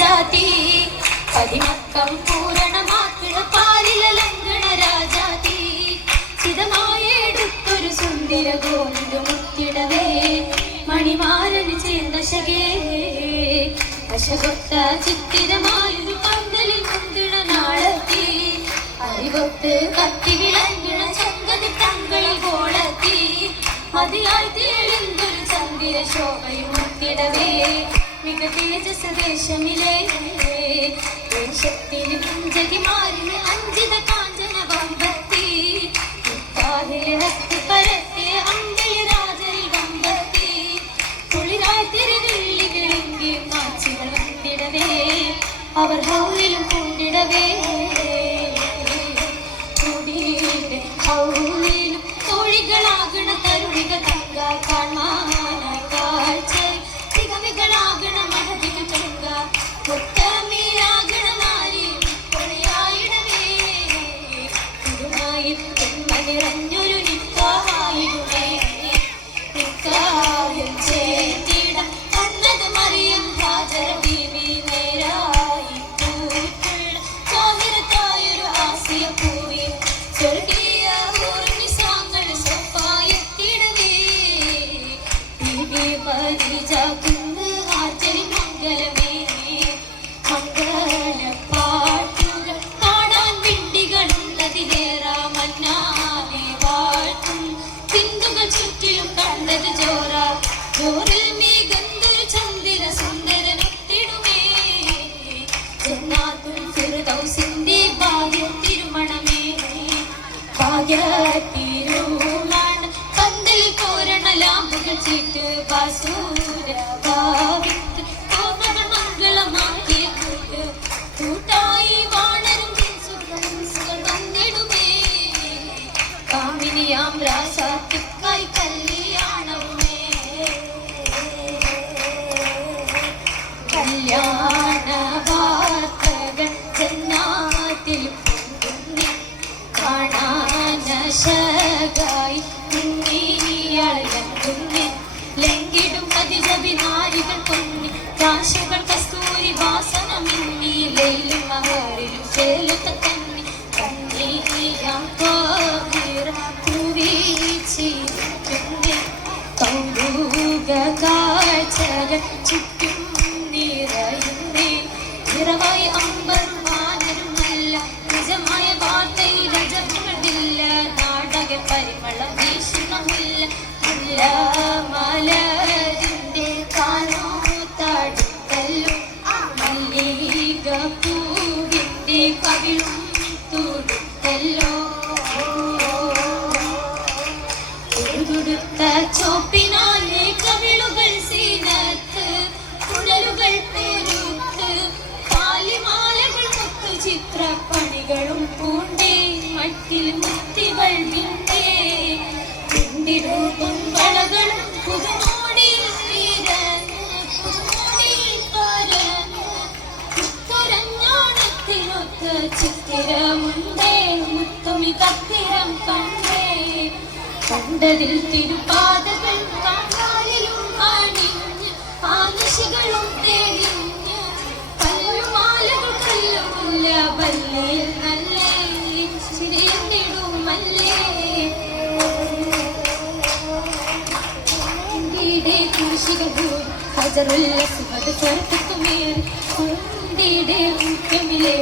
ജാതി പതിമക്കം പൂരണമാക്കിട ലംഘന രാജാതി. ചിതമായെടുത്തൊരു സുന്ദര ഗോവിന്ദ മുത്തിടവേ മണിമാരന് ചേർന്നശകേ വശകൊത്ത ചിത്തിരമായൊരു പന്തലിൽ മുന്തിണ നാളത്തി. അറിവൊത്ത് കത്തി വിളങ്ങിണ ചങ്കതി തങ്ങളിൽ കോളത്തി. മതിയായി തേളിന്തൊരു ചന്ദ്ര മുത്തിടവേ മിക തേജസ് ദേശമിലേ ദേശത്തിന് കുഞ്ചകി മാറിന് അഞ്ചിത കാഞ്ചന വമ്പത്തി. ഹസ്തി പരത്തെ അമ്പളി രാജരി വമ്പത്തി. കുളിരായി തിരുനെല്ലി കാച്ചികൾ വന്നിടവേ. അവർ ഹൗലിലും കൊണ്ടിടവേ Hallelujah. ചീട്ട് ബാസൂര ഓർമ്മകൾ മംഗളമാക്കിയ കൂട്ട്. കൂട്ടായി വാണരും ജിൻസുകൾ വന്നിടുമേ. കാമിനിയാം രാശാത്തിക്കായി കല്യാണവുമേ. കല്യാണ വാർത്തകൾ ജന്നാത്തിൽ പൊങ്ങുന്നി കാണാനശകായി പതിജബി നാരികൾ പൊന്നി കാശകൾ കസ്തൂരി വാസനമിന്നി ലയിലും മഹറിലും ചേലുത്ത കന്നി കന്നിയാം കോവിറ കുവീച്ചിരിക്കുന്നേ കൗതുക കാഴ്ചകൾ ചുറ്റും നിറയുന്നേ. നിറവായി അമ്പറും വാനരുമല്ല നിജമായ വാർത്തയിൽ രജമുകളില്ല നാടക പരിമളം വീശുന്നുമില്ല മുല്ല പൂവിന്റെ കവിളും ചിത്തിരമുണ്ടേ മുത്തുമി കത്തിരം കണ്ടേ. കണ്ടതിൽ തിരുപാതകൾ കാണാനിലും അണിഞ്ഞ് ആദശികളും തേടിഞ്ഞ്. കല്ലുമാലകൾ കല്ലുമില്ല വല്ലയിൽ നല്ലേ ചിരിയുന്നിടുമല്ലേ ഇന്ത്യയുടെ കുരിശികൾ ഹജറുള്ള സുഹദ് ചേർത്തുമേറി ഇന്ത്യയുടെ മുഖ്യമിലെ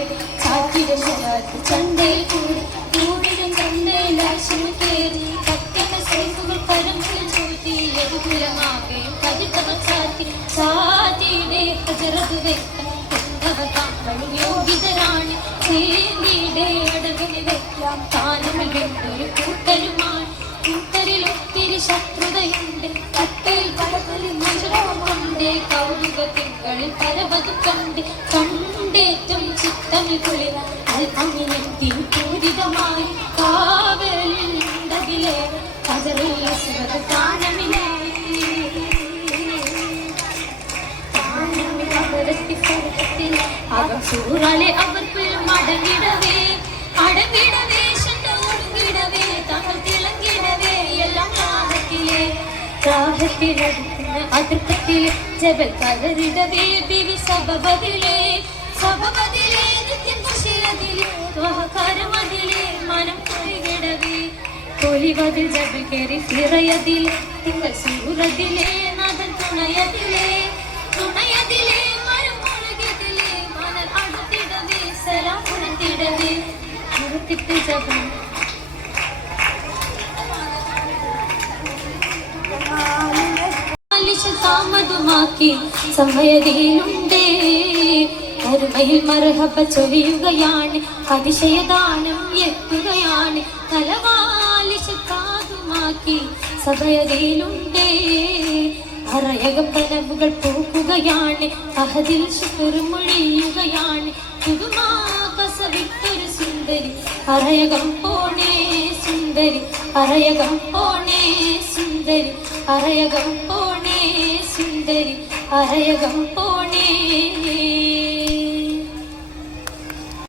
ശരാത്ത് ചണ്ടയിൽ കൂടി കൂടിലും ചണ്ടയിൽ ആശമ കേറി കത്തിന സൈഫുകൾ പരമുള്ള ചോത്തി എതുകുലമാകെ പതിട്ടവർ ചാത്തി ചാത്തിയുടെ ഹജറത് വെക്കാൻ കൊണ്ടവർ താങ്കളും യോഗ്യതരാണ് ചേന്തിയുടെ അടവിന് വെക്കാം താനമിൽ വെണ്ടൊരു കൂട്ടരുമാണ് കൂട്ടരിൽ ഒത്തിരി ശത്രുതയുണ്ട് കത്തിൽ കടകളിൽ നിജമുണ്ട് കൗതുക തിങ്കളിൽ പരവതു കണ്ട് കണ്ടേറ്റം ചിത്തമിൽ കുളിര അല്പമിനെത്തിൻ പൂരിതമായി കാവലുണ്ടതിലെ കജറുള്ള സുഖത താനമിനെ അകം സൂറാലെ അവർ മടങ്ങിടവേ ശണ്ട ഒടുങ്ങിടവേ തങ്ങൾ തിളങ്ങിടവേ എല്ലാം രാഹത്തിലെ രാഹത്തിലടുക്കുന്ന അതിർപ്പത്തിലെ ജബൽ കലറിടവേ ബിവി സബബതിലെ സബബതിലെ നിത്യം കുശിരതിലെ ത്വഹകാരമതിലെ മനം കുറികിടവേ പൊലിവതിൽ ജബൽ കയറി ഫിറയതിലെ തിങ്കൾ സൂറതിലെ നാഥൻ തുണയതിലെ തുണയതിലെ മരം മുഴുകിയതിലെ മണൽ അടുത്തിടവേ സലാം ഉണർത്തിടവേ ഉണർത്തിട്ട് ജബൽ താമതുമാക്കി സമയതയിലുണ്ടേ കരുമയിൽ മറഹബ ചൊരിയുകയാണ് അതിശയദാനം എത്തുകയാണ്. തലവാലിശക്കാതുമാക്കി കാതുമാക്കി സമയതയിലുണ്ടേ അറയകം പൂക്കുകയാണ് അഹദിൽ ശുക്ർ പുതുമാ കസവിട്ടൊരു സുന്ദരി അറയകം പോണേ സുന്ദരി അറയകം പോണേ സുന്ദരി അറയകം പോണേ സുന്ദരി അറയകം പോണേ.